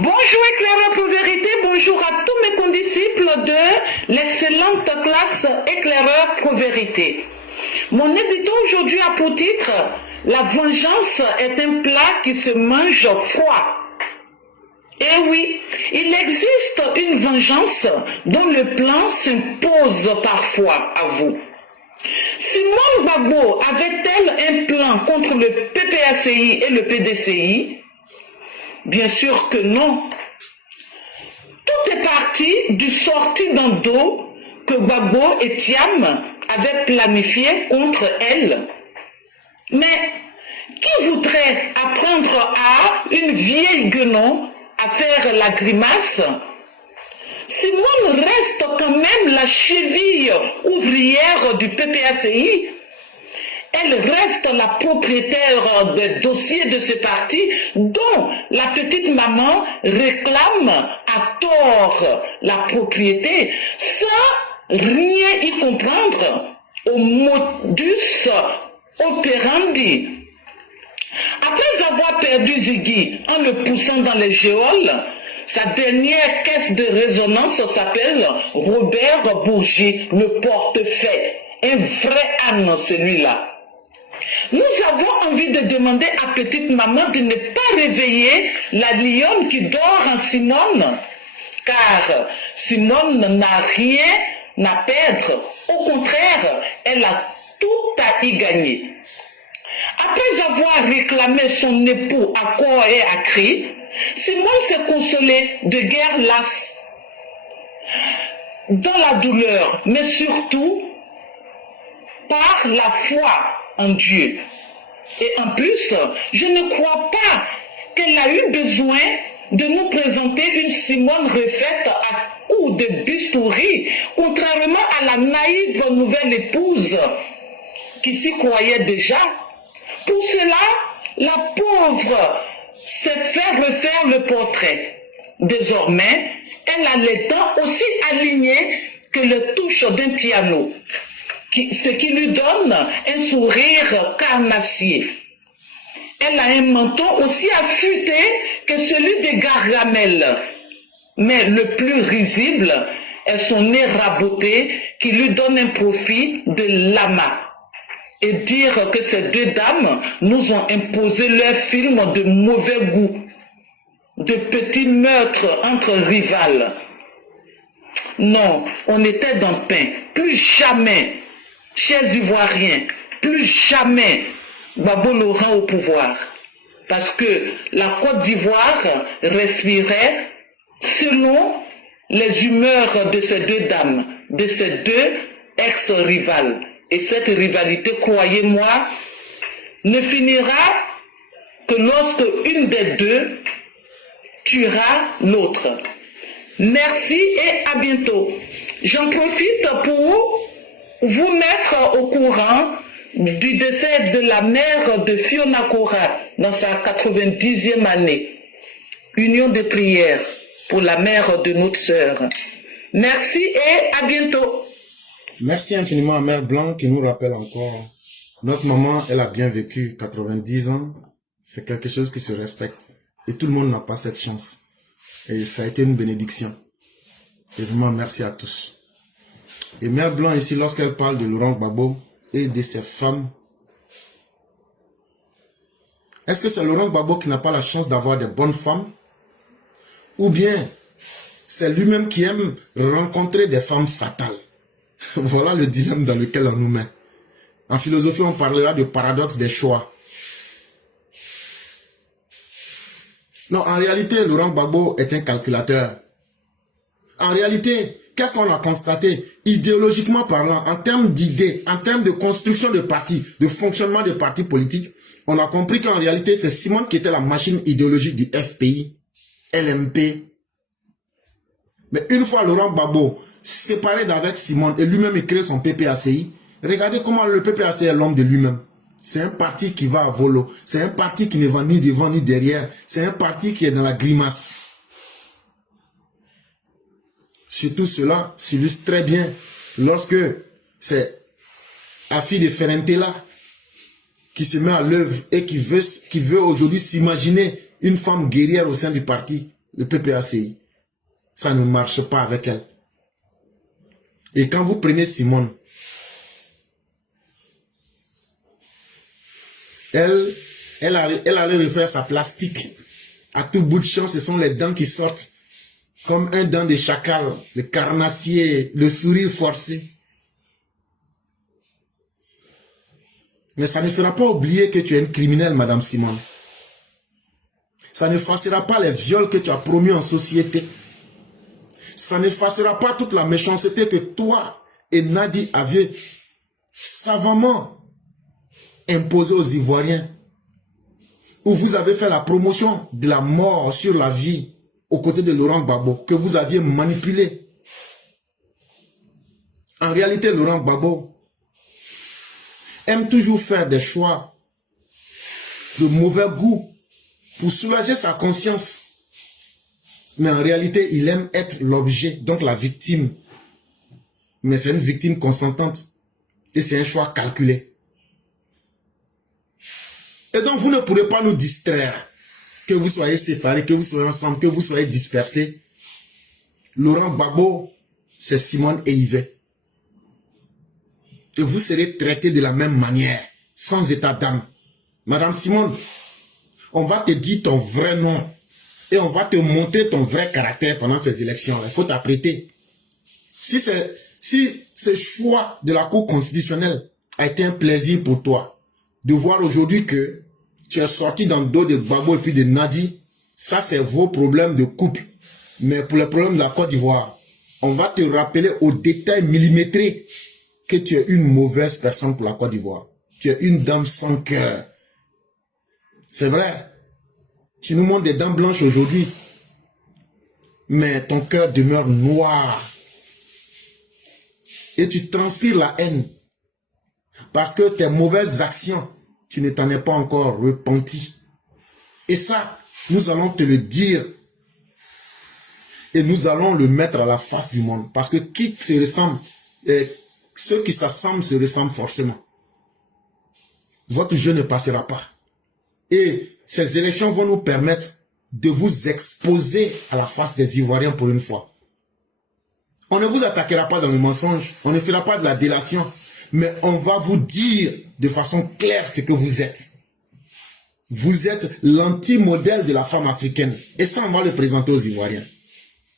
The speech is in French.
Bonjour éclaireur pour vérité, bonjour à tous mes condisciples de l'excellente classe éclaireur pour vérité. Mon édito aujourd'hui a pour titre « La vengeance est un plat qui se mange froid ». Eh oui, il existe une vengeance dont le plan s'impose parfois à vous. Simone Gbagbo avait-elle un plan contre le PPACI et le PDCI? Bien sûr que non. Tout est parti du sorti d'un dos que Gbagbo et Thiam avaient planifié contre elle. Mais qui voudrait apprendre à une vieille guenon à faire la grimace? Simone reste quand même la cheville ouvrière du PPACI. Elle reste la propriétaire des dossiers de ce parti dont la petite maman réclame à tort la propriété sans rien y comprendre au modus operandi. Après avoir perdu Ziggy en le poussant dans les geôles, sa dernière caisse de résonance s'appelle Robert Bourgi, le portefeuille. Un vrai âne celui-là. Nous avons envie de demander à petite maman de ne pas réveiller la lionne qui dort en Simone, car Simone n'a rien à perdre. Au contraire, elle a tout à y gagner. Après avoir réclamé son époux à corps et à cri, Simone s'est consolée de guerre lasse, dans la douleur, mais surtout par la foi en Dieu. Et en plus, je ne crois pas qu'elle a eu besoin de nous présenter une Simone refaite à coups de bistouri, contrairement à la naïve nouvelle épouse qui s'y croyait déjà. Pour cela, la pauvre s'est fait refaire le portrait. Désormais, elle a les dents aussi alignées que les touches d'un piano, ce qui lui donne un sourire carnassier. Elle a un menton aussi affûté que celui de Gargamel. Mais le plus risible est son nez raboté qui lui donne un profil de lama. Et dire que ces deux dames nous ont imposé leur film de mauvais goût, de petits meurtres entre rivales. Non, on était dans le pain. Plus jamais, chers Ivoiriens, plus jamais Gbagbo Laurent au pouvoir. Parce que la Côte d'Ivoire respirait selon les humeurs de ces deux dames, de ces deux ex-rivales. Et cette rivalité, croyez-moi, ne finira que lorsque une des deux tuera l'autre. Merci et à bientôt. J'en profite pour vous mettre au courant du décès de la mère de Fiona Cora dans sa 90e année. Union de prière pour la mère de notre sœur. Merci et à bientôt. Merci infiniment à Mère Blanc qui nous rappelle encore. Notre maman, elle a bien vécu 90 ans. C'est quelque chose qui se respecte. Et tout le monde n'a pas cette chance. Et ça a été une bénédiction. Et vraiment, merci à tous. Et Mère Blanc ici, lorsqu'elle parle de Laurent Gbagbo et de ses femmes, est-ce que c'est Laurent Gbagbo qui n'a pas la chance d'avoir des bonnes femmes? Ou bien, c'est lui-même qui aime rencontrer des femmes fatales? Voilà le dilemme dans lequel on nous met. En philosophie, on parlera du paradoxe des choix. Non, en réalité, Laurent Gbagbo est un calculateur. En réalité, qu'est-ce qu'on a constaté? Idéologiquement parlant, en termes d'idées, en termes de construction de partis, de fonctionnement de partis politiques, on a compris qu'en réalité, c'est Simone qui était la machine idéologique du FPI, LMP. Mais une fois Laurent Gbagbo séparé d'avec Simone et lui-même créé son PPACI, regardez comment le PPACI est l'homme de lui-même. C'est un parti qui va à volo. C'est un parti qui ne va ni devant ni derrière. C'est un parti qui est dans la grimace. Surtout cela s'illustre très bien lorsque c'est Afi de Ferentella qui se met à l'œuvre et qui veut aujourd'hui s'imaginer une femme guerrière au sein du parti. le PPACI. Ça ne marche pas avec elle. Et quand vous prenez Simone, elle allait refaire sa plastique. À tout bout de champ, ce sont les dents qui sortent. Comme un dent de chacal, le carnassier, le sourire forcé. Mais ça ne fera pas oublier que tu es une criminelle, Madame Simone. Ça n'effacera pas les viols que tu as promis en société. Ça n'effacera pas toute la méchanceté que toi et Nadi aviez savamment imposée aux Ivoiriens. Où vous avez fait la promotion de la mort sur la vie aux côtés de Laurent Gbagbo, que vous aviez manipulé. En réalité, Laurent Gbagbo aime toujours faire des choix de mauvais goût pour soulager sa conscience. Mais en réalité, il aime être l'objet, donc la victime. Mais c'est une victime consentante. Et c'est un choix calculé. Et donc, vous ne pourrez pas nous distraire. Que vous soyez séparés, que vous soyez ensemble, que vous soyez dispersés. Laurent Gbagbo, c'est Simone et Yves. Et vous serez traités de la même manière, sans état d'âme. Madame Simone, on va te dire ton vrai nom. Et on va te montrer ton vrai caractère pendant ces élections. Il faut t'apprêter. Si ce choix de la Cour constitutionnelle a été un plaisir pour toi, de voir aujourd'hui que tu es sorti dans le dos de Gbagbo et puis de Nadi, ça c'est vos problèmes de couple. Mais pour les problèmes de la Côte d'Ivoire, on va te rappeler au détail millimétré que tu es une mauvaise personne pour la Côte d'Ivoire. Tu es une dame sans cœur. C'est vrai. Tu nous montres des dents blanches aujourd'hui. Mais ton cœur demeure noir. Et tu transpires la haine. Parce que tes mauvaises actions, tu ne t'en es pas encore repenti. Et ça, nous allons te le dire. Et nous allons le mettre à la face du monde. Parce que qui se ressemble, ceux qui s'assemblent se ressemblent forcément. Votre jeu ne passera pas. Et ces élections vont nous permettre de vous exposer à la face des Ivoiriens pour une fois. On ne vous attaquera pas dans le mensonge. On ne fera pas de la délation. Mais on va vous dire de façon claire ce que vous êtes. Vous êtes l'anti-modèle de la femme africaine. Et ça, on va le présenter aux Ivoiriens.